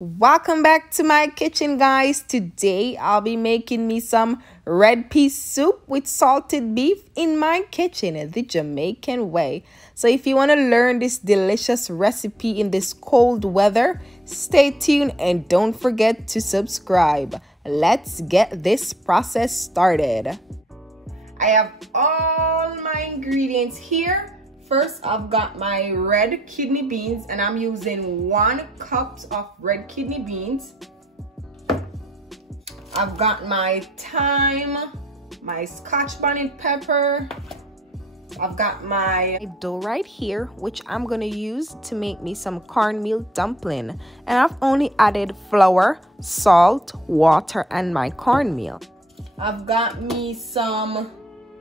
Welcome back to my kitchen, guys. Today I'll be making me some red pea soup with salted beef in my kitchen the Jamaican way. So if you want to learn this delicious recipe in this cold weather, stay tuned and don't forget to subscribe. Let's get this process started. I have all my ingredients here. First, I've got my red kidney beans, and I'm using 1 cup of red kidney beans. I've got my thyme, my scotch bonnet pepper. I've got my dough right here, which I'm gonna use to make me some cornmeal dumpling. And I've only added flour, salt, water, and my cornmeal. I've got me some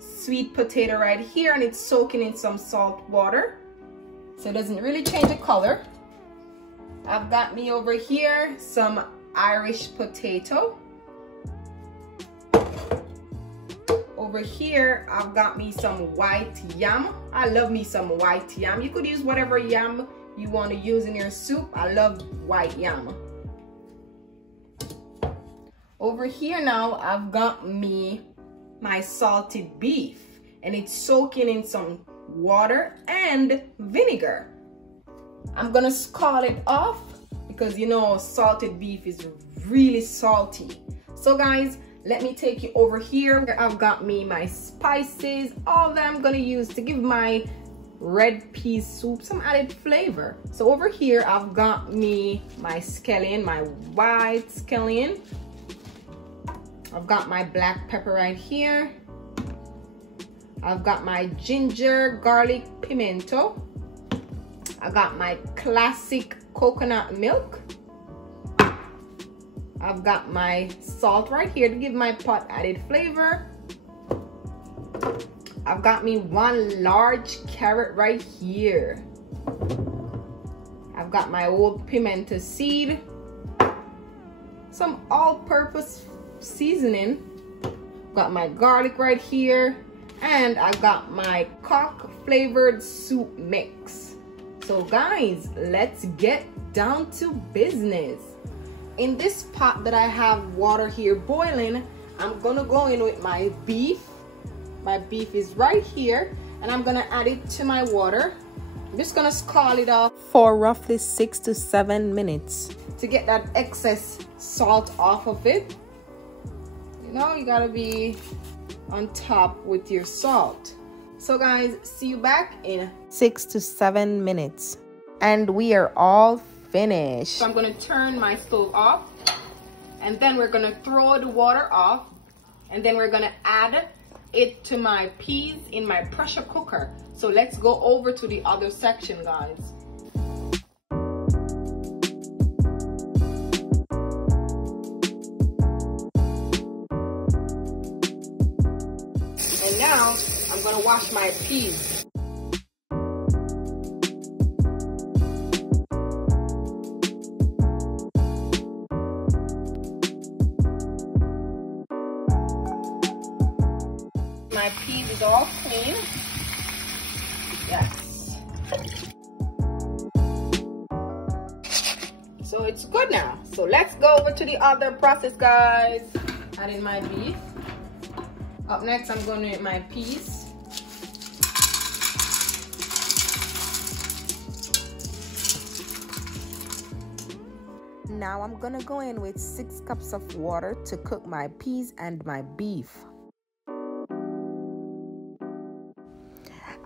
sweet potato right here, and it's soaking in some salt water, so it doesn't really change the color. I've got me over here some Irish potato. Over here I've got me some white yam. I love me some white yam. You could use whatever yam you want to use in your soup. I love white yam. Over here now I've got me my salted beef, and it's soaking in some water and vinegar. I'm gonna scald it off because you know salted beef is really salty. So guys, let me take you over here. I've got me my spices, all that I'm gonna use to give my red pea soup some added flavor. So over here I've got me my scallion, my white scallion. I've got my black pepper right here. I've got my ginger, garlic, pimento. I got my classic coconut milk. I've got my salt right here to give my pot added flavor. I've got me 1 large carrot right here. I've got my old pimento seed. Some all-purpose seasoning. Got my garlic right here, and I got my cock flavored soup mix. So guys, let's get down to business. In this pot that I have water here boiling, I'm gonna go in with my beef. My beef is right here, and I'm gonna add it to my water. I'm just gonna scald it off for roughly 6 to 7 minutes to get that excess salt off of it. You know, you gotta be on top with your salt. So guys, see you back in 6 to 7 minutes, and we are all finished. So I'm gonna turn my stove off, and then we're gonna throw the water off, and then we're gonna add it to my peas in my pressure cooker. So let's go over to the other section, guys. And now I'm gonna wash my peas. My peas is all clean. Yes. So it's good now. So let's go over to the other process, guys. Add in my beef. Up next, I'm going to add my peas. Now I'm gonna go in with 6 cups of water to cook my peas and my beef.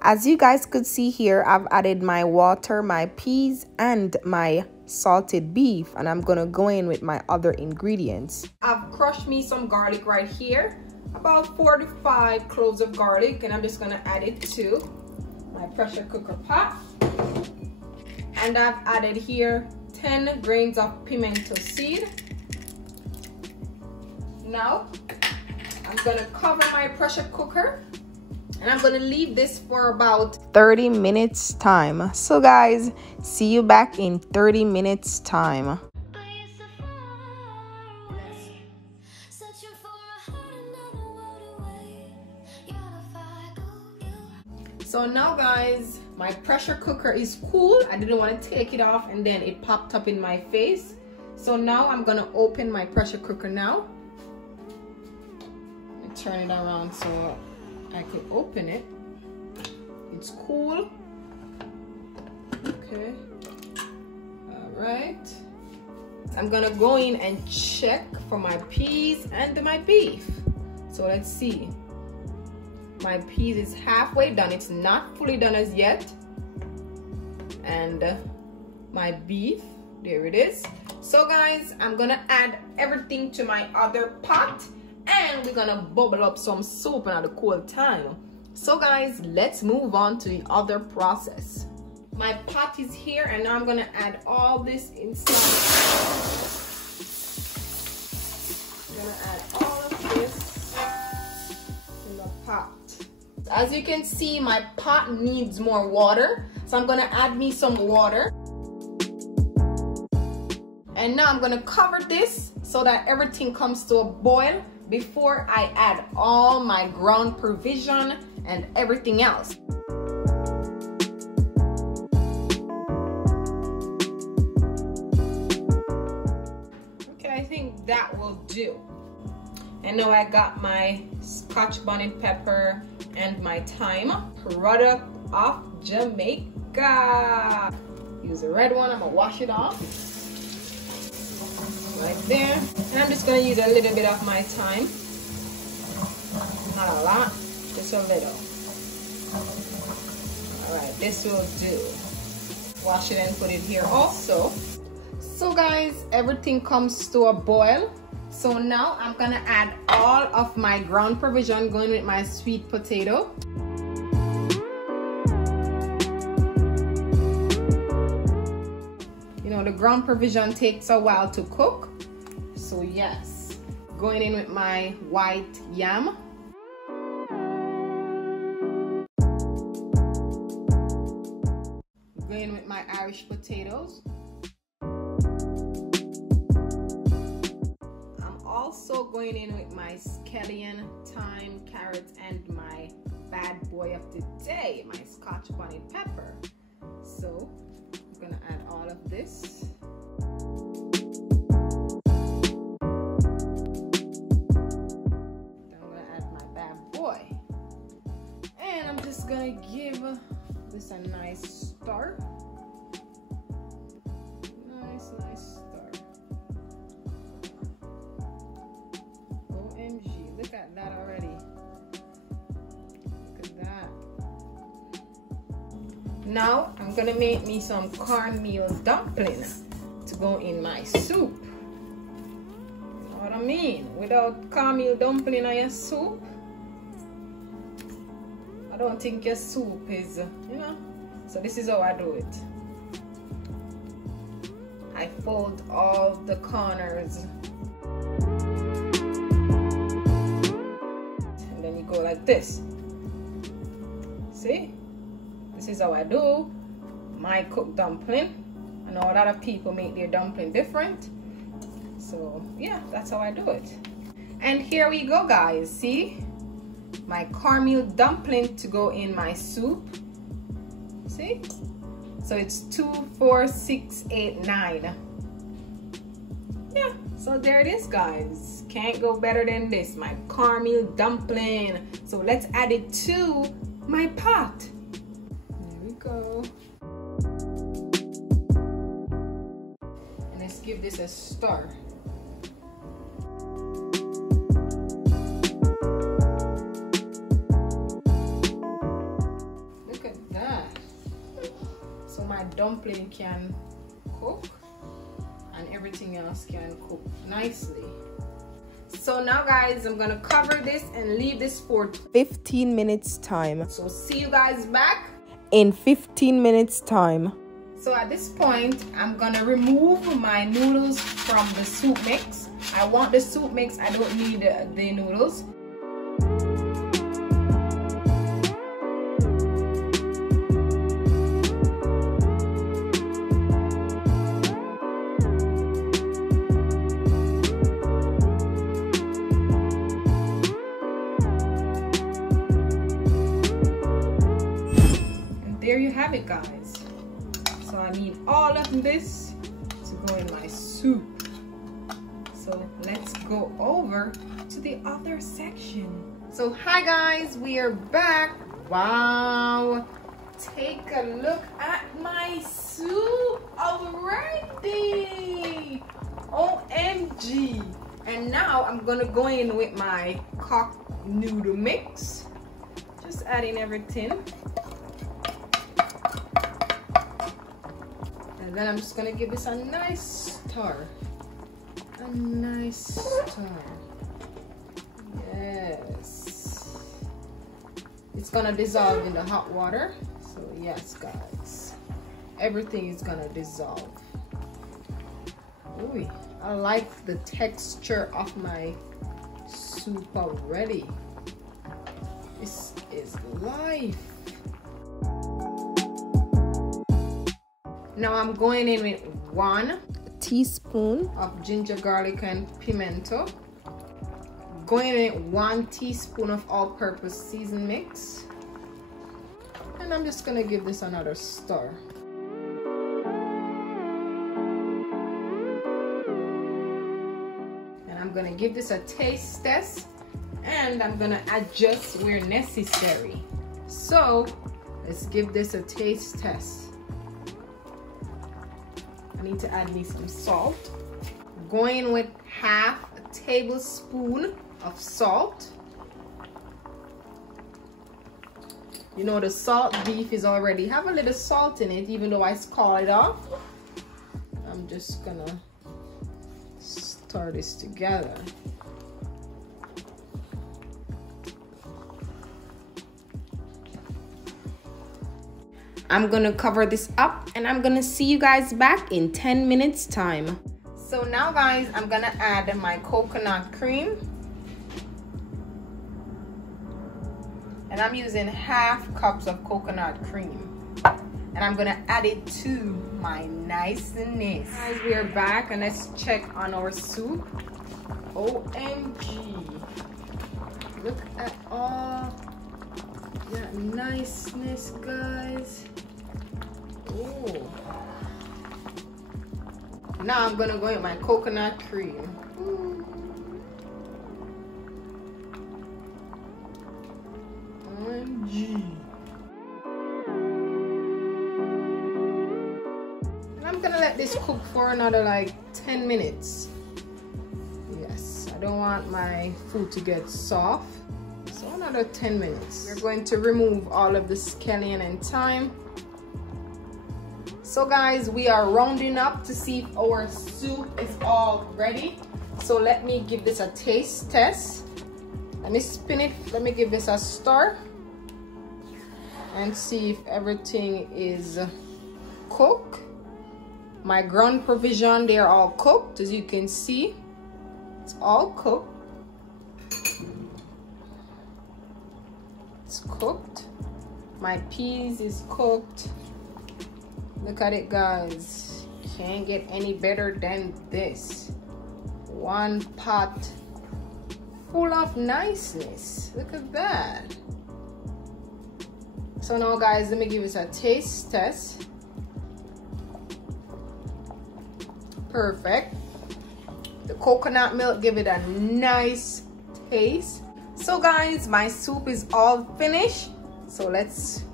As you guys could see here, I've added my water, my peas, and my salted beef, and I'm gonna go in with my other ingredients. I've crushed me some garlic right here, about 4 to 5 cloves of garlic, and I'm just gonna add it to my pressure cooker pot. And I've added here 10 grains of pimento seed. Now I'm gonna cover my pressure cooker, and I'm gonna leave this for about 30 minutes time. So guys, see you back in 30 minutes time. So now guys, my pressure cooker is cool. I didn't want to take it off and then it popped up in my face. So now I'm gonna open my pressure cooker now. Let me turn it around so I could open it. It's cool. Okay. All right. I'm gonna go in and check for my peas and my beef. So let's see. My peas is halfway done. It's not fully done as yet. And my beef, there it is. So guys, I'm gonna add everything to my other pot and we're gonna bubble up some soup at a cold time. So guys, let's move on to the other process. My pot is here and now I'm gonna add all this inside. I'm gonna add all of this in the pot. As you can see, my pot needs more water, so I'm gonna add me some water. And now I'm gonna cover this so that everything comes to a boil before I add all my ground provision and everything else. Okay, I think that will do. And now I got my scotch bonnet pepper and my thyme, product of Jamaica. Use a red one, I'm gonna wash it off. Right there. And I'm just gonna use a little bit of my thyme. Not a lot, just a little. Alright, this will do. Wash it and put it here also. So guys, everything comes to a boil. So now I'm gonna add all of my ground provision going with my sweet potato. You know, the ground provision takes a while to cook. So yes, going in with my white yam. Going with my Irish potatoes. Also going in with my scallion, thyme, carrots, and my bad boy of the day, my scotch bonnet pepper. So I'm gonna add all of this. Then I'm gonna add my bad boy. And I'm just gonna give this a nice stir. Nice stir. OMG, look at that already. Look at that. Now I'm gonna make me some cornmeal dumpling to go in my soup. You know what I mean? Without cornmeal dumpling in your soup, I don't think your soup is, you know. So this is how I do it. I fold all the corners. Go like this. See, this is how I do my cooked dumpling. I know a lot of people make their dumpling different, so yeah, that's how I do it. And here we go, guys. See, my cornmeal dumpling to go in my soup. See, so it's 2, 4, 6, 8, 9. Yeah, so there it is, guys. Can't go better than this, my cornmeal dumpling. So let's add it to my pot. There we go. And let's give this a stir. Look at that. So my dumpling can cook and everything else can cook nicely. So now, guys, I'm gonna cover this and leave this for 15 minutes time. So see you guys back in 15 minutes time. So at this point, I'm gonna remove my noodles from the soup mix. I want the soup mix, I don't need the noodles. There you have it, guys. So I need all of this to go in my soup. So let's go over to the other section. So hi guys, we are back. Wow, take a look at my soup already. OMG. And now I'm gonna go in with my cock noodle mix. Just adding everything. And then I'm just gonna give this a nice stir. A nice stir. Yes. It's gonna dissolve in the hot water. So yes, guys. Everything is gonna dissolve. Ooh, I like the texture of my soup already. This is life. Now I'm going in with 1 teaspoon of ginger, garlic, and pimento. Going in with 1 teaspoon of all-purpose season mix. And I'm just gonna give this another stir. And I'm gonna give this a taste test, and I'm gonna adjust where necessary. So let's give this a taste test. I need to add me some salt. Going with 1/2 tablespoon of salt. You know, the salt beef is already have a little salt in it, even though I scald it off. I'm just gonna stir this together. I'm gonna cover this up and I'm gonna see you guys back in 10 minutes time. So now guys, I'm gonna add my coconut cream. And I'm using 1/2 cups of coconut cream. And I'm gonna add it to my niceness. Guys, we are back and let's check on our soup. OMG. Look at all that niceness, guys. Ooh. Now I'm gonna go with my coconut cream. OMG. And I'm gonna let this cook for another like 10 minutes. Yes, I don't want my food to get soft. So another 10 minutes. We're going to remove all of the scallion and thyme. So guys, we are rounding up to see if our soup is all ready. So let me give this a taste test. Let me spin it. Let me give this a stir and see if everything is cooked. My ground provision, they're all cooked. As you can see, it's all cooked. It's cooked. My peas is cooked. Look at it, guys. Can't get any better than this. One pot full of niceness. Look at that. So now guys, let me give this a taste test. Perfect. The coconut milk give it a nice taste. So guys, my soup is all finished. So let's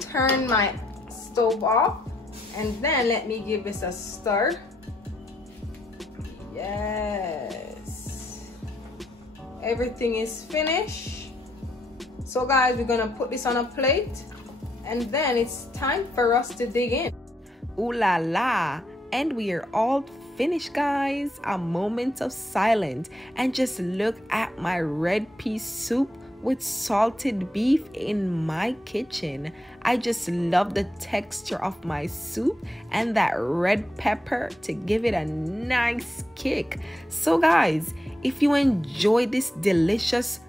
turn my stove off and then let me give this a stir. Yes, everything is finished. So guys, we're gonna put this on a plate and then it's time for us to dig in. Ooh la la, and we are all finished, guys. A moment of silence and just look at my red pea soup with salted beef in my kitchen. I just love the texture of my soup and that red pepper to give it a nice kick. So guys, if you enjoy this delicious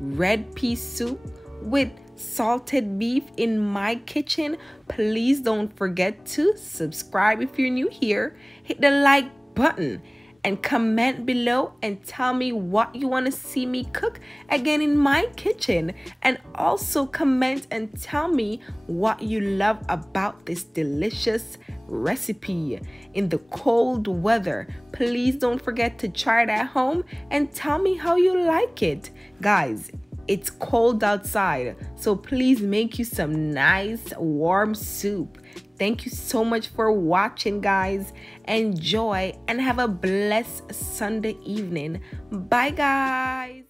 red pea soup with salted beef in my kitchen, please don't forget to subscribe if you're new here, hit the like button and comment below and tell me what you want to see me cook again in my kitchen, and also comment and tell me what you love about this delicious recipe in the cold weather. Please don't forget to try it at home and tell me how you like it. Guys, it's cold outside, so please make you some nice warm soup. Thank you so much for watching, guys. Enjoy and have a blessed Sunday evening. Bye, guys.